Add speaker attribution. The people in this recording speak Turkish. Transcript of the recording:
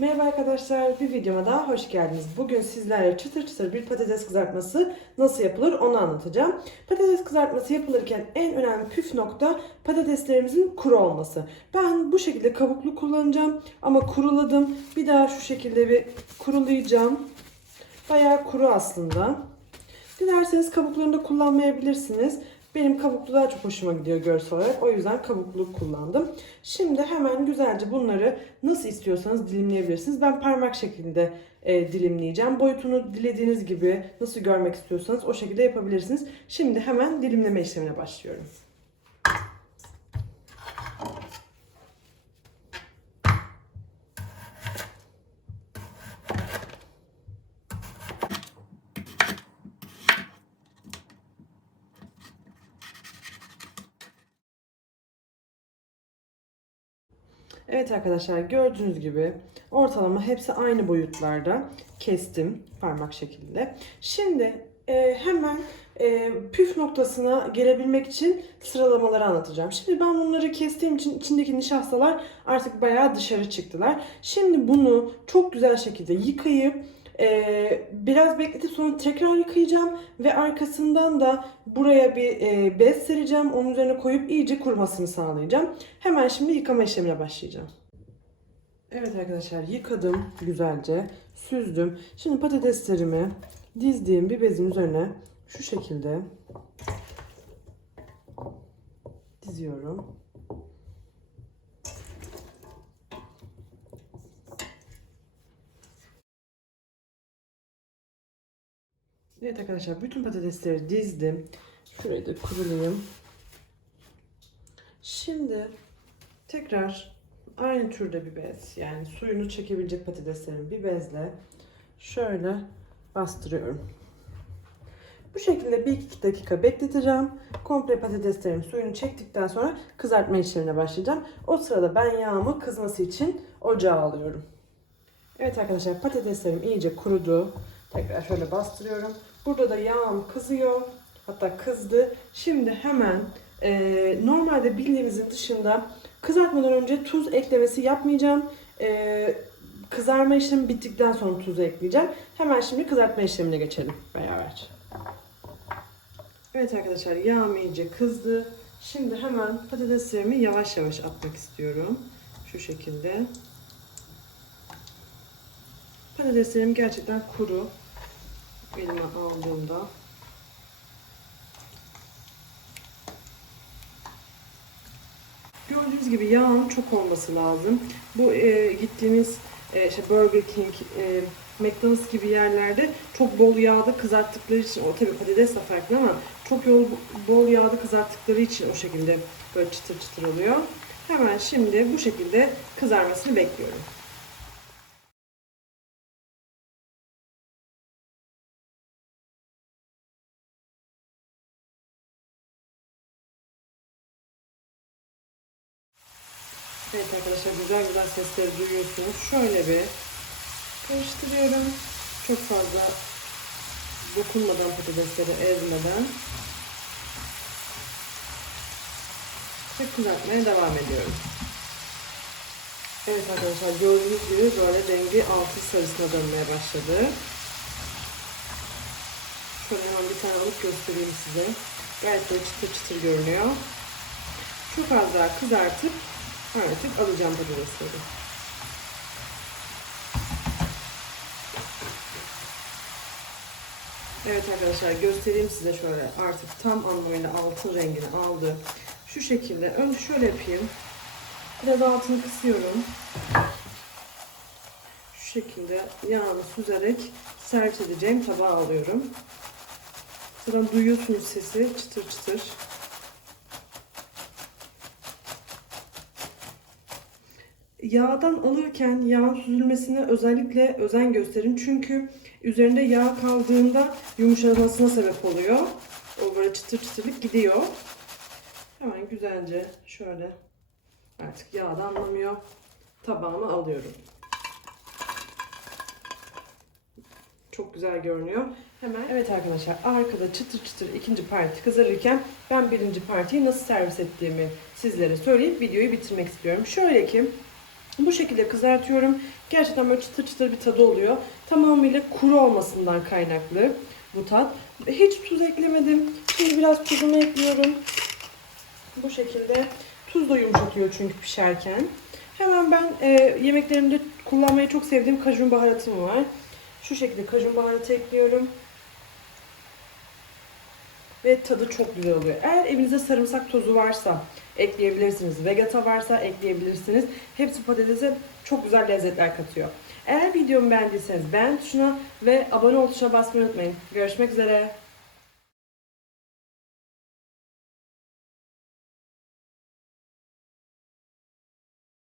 Speaker 1: Merhaba arkadaşlar, bir videoma daha hoş geldiniz. Bugün sizlerle çıtır çıtır bir patates kızartması nasıl yapılır onu anlatacağım. Patates kızartması yapılırken en önemli püf nokta patateslerimizin kuru olması. Ben bu şekilde kabuklu kullanacağım ama kuruladım. Bir daha şu şekilde bir kurulayacağım. Bayağı kuru aslında. Dilerseniz kabuklarını da kullanmayabilirsiniz. Benim kabuklu daha çok hoşuma gidiyor görsel olarak. O yüzden kabuklu kullandım. Şimdi hemen güzelce bunları nasıl istiyorsanız dilimleyebilirsiniz. Ben parmak şeklinde e, dilimleyeceğim. Boyutunu dilediğiniz gibi nasıl görmek istiyorsanız o şekilde yapabilirsiniz. Şimdi hemen dilimleme işlemine başlıyorum. Evet arkadaşlar gördüğünüz gibi ortalama hepsi aynı boyutlarda kestim parmak şekilde. Şimdi e, hemen e, püf noktasına gelebilmek için sıralamaları anlatacağım. Şimdi ben bunları kestiğim için içindeki nişastalar artık bayağı dışarı çıktılar. Şimdi bunu çok güzel şekilde yıkayıp e, biraz bekletip sonra tekrar yıkayacağım ve arkasından da buraya bir e, bez sereceğim. Onun üzerine koyup iyice kurumasını sağlayacağım. Hemen şimdi yıkama işlemine başlayacağım. Evet arkadaşlar yıkadım güzelce, süzdüm. Şimdi patateslerimi dizdiğim bir bezin üzerine şu şekilde diziyorum. Evet arkadaşlar bütün patatesleri dizdim. Şurayı da kurulayım. Şimdi tekrar aynı türde bir bez yani suyunu çekebilecek patateslerin bir bezle şöyle bastırıyorum. Bu şekilde bir iki dakika bekleteceğim. Komple patateslerin suyunu çektikten sonra kızartma işlemine başlayacağım. O sırada ben yağımı kızması için ocağa alıyorum. Evet arkadaşlar patateslerim iyice kurudu. Tekrar şöyle bastırıyorum. Burada da yağım kızıyor. Hatta kızdı. Şimdi hemen e, normalde bildiğimizin dışında kızartmadan önce tuz eklemesi yapmayacağım. E, kızarma işlemi bittikten sonra tuzu ekleyeceğim. Hemen şimdi kızartma işlemine geçelim beraber. Evet arkadaşlar yağım iyice kızdı. Şimdi hemen patateslerimi yavaş yavaş atmak istiyorum. Şu şekilde. Patateslerim gerçekten kuru. Elime aldığımda. Gördüğünüz gibi yağın çok olması lazım. Bu e, gittiğimiz e, işte Burger King, e, McDonald's gibi yerlerde çok bol yağda kızarttıkları için, o tabii patates de farklı ama çok yol, bol yağda kızarttıkları için o şekilde böyle çıtır çıtır oluyor. Hemen şimdi bu şekilde kızarmasını bekliyorum. Evet arkadaşlar güzel güzel sesleri duyuyorsunuz. Şöyle bir karıştırıyorum. Çok fazla dokunmadan patatesleri ezmeden. Ve kızartmaya devam ediyorum. Evet arkadaşlar gördüğünüz gibi böyle rengi altın sarısına dönmeye başladı. Şöyle hemen bir tane alıp göstereyim size. Gayet de çıtır çıtır görünüyor. Çok az daha kızartıp artık alacağım patatesleri. Evet arkadaşlar göstereyim size şöyle artık tam anlamıyla altın rengini aldı. Şu şekilde önce şöyle yapayım. Biraz altını kısıyorum. Şu şekilde yağını süzerek servis edeceğim tabağa alıyorum. Zaten duyuyorsunuz sesi çıtır çıtır. Yağdan alırken yağın süzülmesine özellikle özen gösterin. Çünkü üzerinde yağ kaldığında yumuşamasına sebep oluyor. O böyle çıtır çıtırlık gidiyor. Hemen güzelce şöyle artık yağ da. Tabağıma alıyorum. Çok güzel görünüyor. Hemen evet arkadaşlar arkada çıtır çıtır ikinci parti kızarırken ben birinci partiyi nasıl servis ettiğimi sizlere söyleyip videoyu bitirmek istiyorum. Şöyle ki Bu şekilde kızartıyorum. Gerçekten böyle çıtır çıtır bir tadı oluyor. Tamamıyla kuru olmasından kaynaklı bu tat. Hiç tuz eklemedim. Şimdi biraz tuzumu ekliyorum. Bu şekilde tuz da yumuşatıyor çünkü pişerken. Hemen ben e, yemeklerimde kullanmayı çok sevdiğim kajun baharatım var. Şu şekilde kajun baharatı ekliyorum. Ve tadı çok güzel oluyor. Eğer evinizde sarımsak tozu varsa ekleyebilirsiniz. Vegeta varsa ekleyebilirsiniz. Hepsi patatese çok güzel lezzetler katıyor. Eğer videomu beğendiyseniz beğen tuşuna ve abone ol tuşuna basmayı unutmayın. Görüşmek üzere.